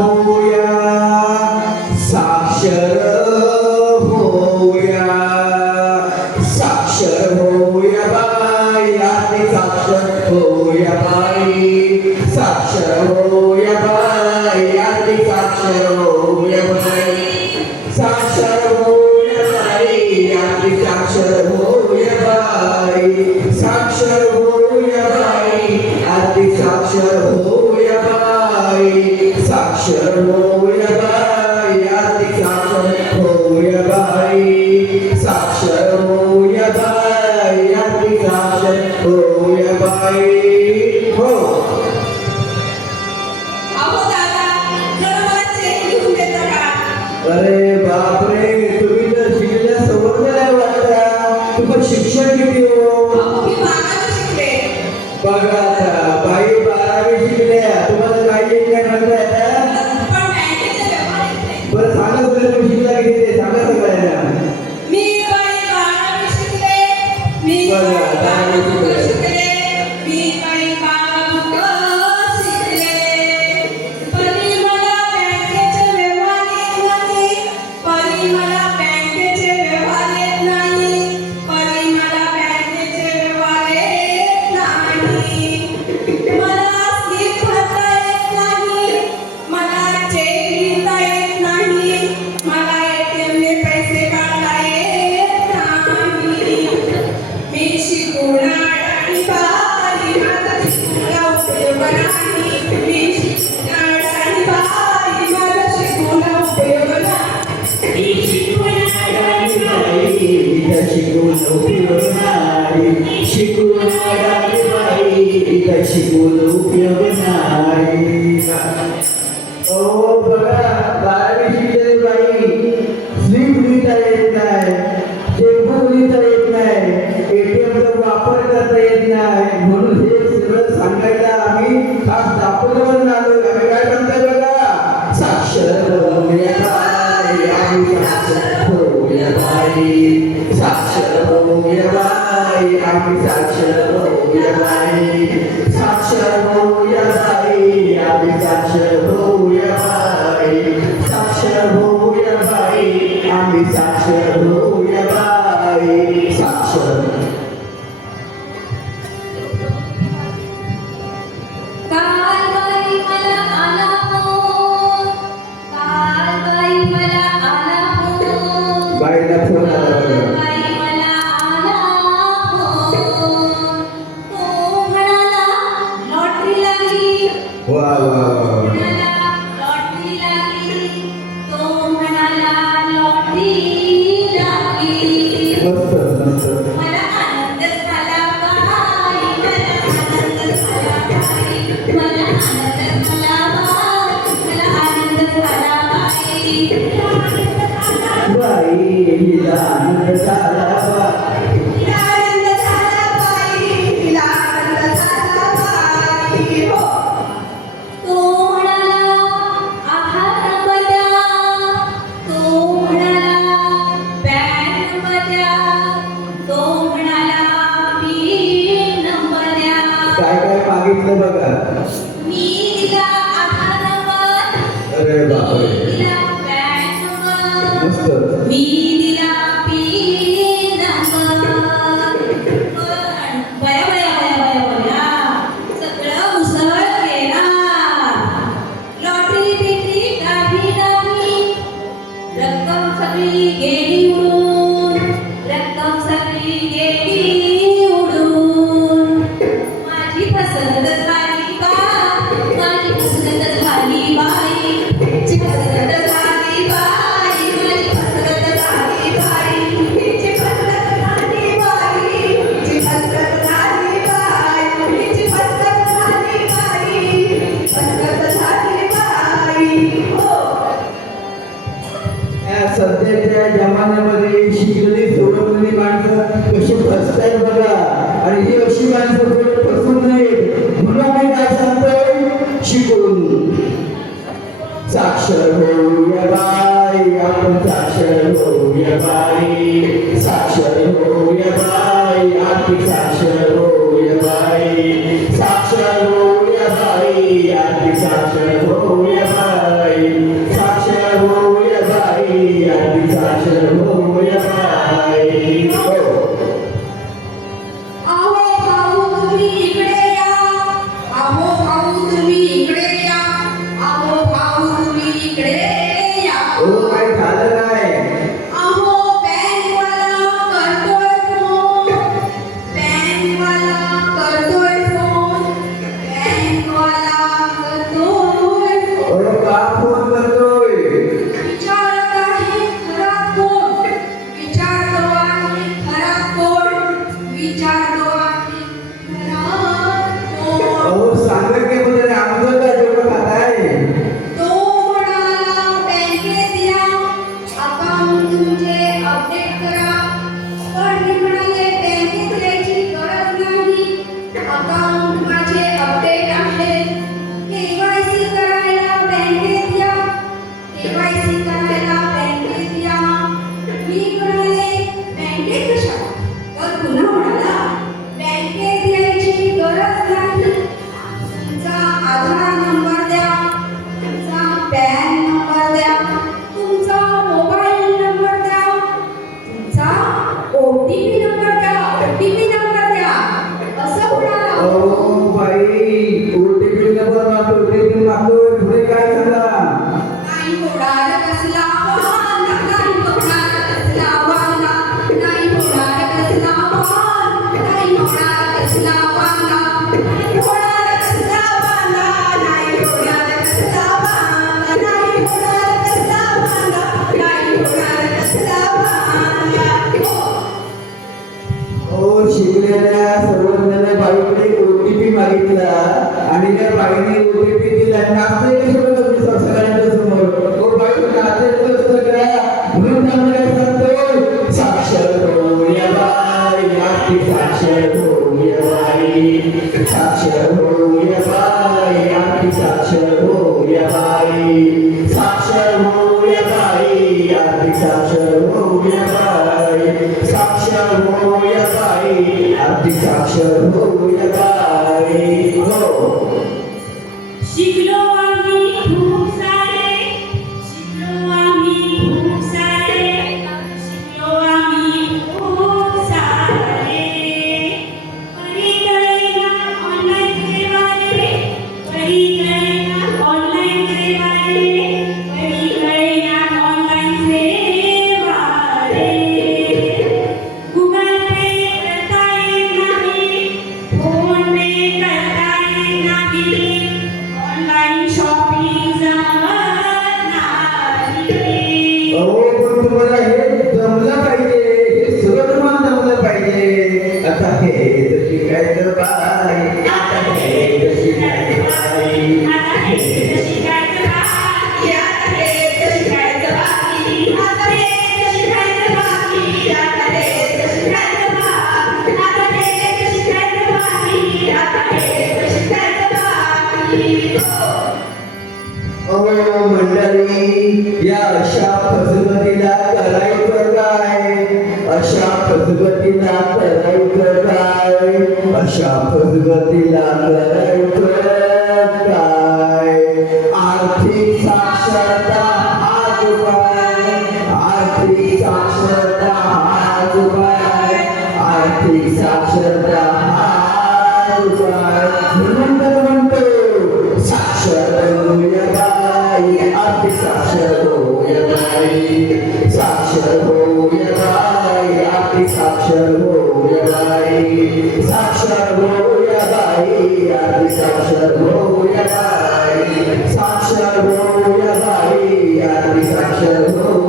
होऊया साक्षर होऊया साक्षर होऊया बाई आधी साक्षर होऊया बाई साक्षर होऊया बाई आधी साक्षर होऊया बाई साक्षर होऊया बाई आधी साक्षर होऊया बाई साक्षर होऊया बाई आधी साक्षर होऊया बाई साक्षर होऊया बाई आधी साक्षर होऊया बाई साक्षर होऊया बाई आधी साक्षर होऊया बाई हो अहो दादा जरा मला चेक लिहून देता का? अरे बापरे तुम्ही तर शिकल्या समजलं नाही वाटतं तुम्ही शिक्षण किती हो अहो मी 12वी शिकले. बघा आता बाई 12वी शिकल्या तुम्हाला काही येत नाही म्हणताय पण बँकेचे व्यवहार येत नाही. बरं सांगा तुला तुम्ही शिकला किती ते सांगा सगळ्यांना मी बाई 12वी शिकले. मी बघा, 12वी शिकले. मी बाई 12वी शिकले. परी मला बँकेचे व्यवहार येत नाही. परी मला बँकेचे व्यवहार येत नाही. परी मला बँकेचे व्यवहार येत नाही. मला स्लिप भरता येत नाही. मला चेक लिहिता येत नाही. मला ATM ने पैसे काढता येत नाही. मी शिकवणार आणि बाई माझा शिकवला उपयोग नाही. मी शिकवणार आणि बाई माझा शिकवला उपयोग नाही. मी शिकवणार आणि बाई शिकून उपयोग नाही शिकून बाई शिकून उपयोग नाही हो बघा 12वी शिकलेली बाई स्लीप लिहिता येत नाही चेकबुक लिहिता येत नाही ATMचा वापर करता येत नाही म्हणून हे सगळं सांगायला आम्ही खास दापोलीवरून आलो आम्ही काय म्हणताय बघा साक्षर होऊया बाई आम्ही साक्षर होऊया बाई साक्षर होऊया बाई आम्ही साक्षर होऊया बाई साक्षर होऊया बाई आम्ही साक्षर होऊया बाई साक्षर होऊया बाई आम्ही साक्षर होऊया बाई साक्षर काल बाई मला आला फोन. काल बाई मला आला फोन. बाईला फोन आला बघा बाई मला आला फोन. तो म्हणाला लॉटरी लागली. वा वा वा म्हणाला लॉटरी लागली. तो म्हणाला लॉटरी लागली. मस्त मस्त मला आनंद झाला बाई. मला आनंद झाला बाई. मला आनंद झाला बाई. मला आनंद झाला बाई. बाई हिला आनंद झाला बाई तिला आनंद झाला बाई. तिला आनंद झाला बाई. हो. तो म्हणाला आधार नंबर द्या. तो म्हणाला पॅन नंबर द्या. तो म्हणाला पिन नंबर द्या. काय काय मागितलं बघा मी दिला आधार नंबर. अरे मी बापरे दिला पॅन नंबर. मस्त मी दिला पिन नंबर. पण बया बया बया बया बया सगळं मुसळ गेला. लॉटरी बिटरी काही नाही. रक्कम सगळी गेली उडून. रक्कम सगळी गेली उडून. माझी पसंत झाली बा. माझी पसंत झाली बाई. माझी पसंत झाली बाई. माझी पसंत झाली होऊया बाई साक्षर होऊया बाई आरती साक्षर होऊया बाई साक्षर होऊया बाई आरती साक्षर होऊया बाई हो शिकलो आम्ही खूप सारे शिकलो आम्ही खूप सारे शिकलो आम्ही खूप सारे परी कळेना ऑनलाईन सेवारे परी कळेना ऑनलाईन सेवारे परी कळेना ऑनलाईन सेवारे गूगल पे करता येत नाही फोन पे करता येत नाही ऑनलाईन शॉपिंग जमत नाही अहो पण तुम्हाला हे जमलं पाहिजे हे सगळं तुम्हाला जमलं पाहिजे आता हे तर शिकायचं बाई आता हे तर शिकायचं बाई आता हे तर शिकायचं बाकी आता हे तर शिकायचं बाकी आता हे तर शिकायचं बाकी आता हे तर शिकायचं बाकी आता हे तर शिकायचं बाकी आता हे तर शिकायचं बाकी अहो मंडळी या अशा फसगतीला करायचं काय अशा फसगतीला करायचं काय अशा फसगतीला करायचं काय आर्थिक साक्षरता हाच उपाय आर्थिक साक्षरता हाच उपाय आर्थिक साक्षरता हाच उपाय म्हणून तर म्हणतो साक्षर होऊया बाई आर्थिक साक्षर होऊया बाई साक्षर होऊया बाई आर्थिक साक्षर होऊया बाई साक्षर होऊया बाई आर्थिक साक्षर होऊया बाई साक्षर होऊया बाई आर्थिक साक्षर होऊया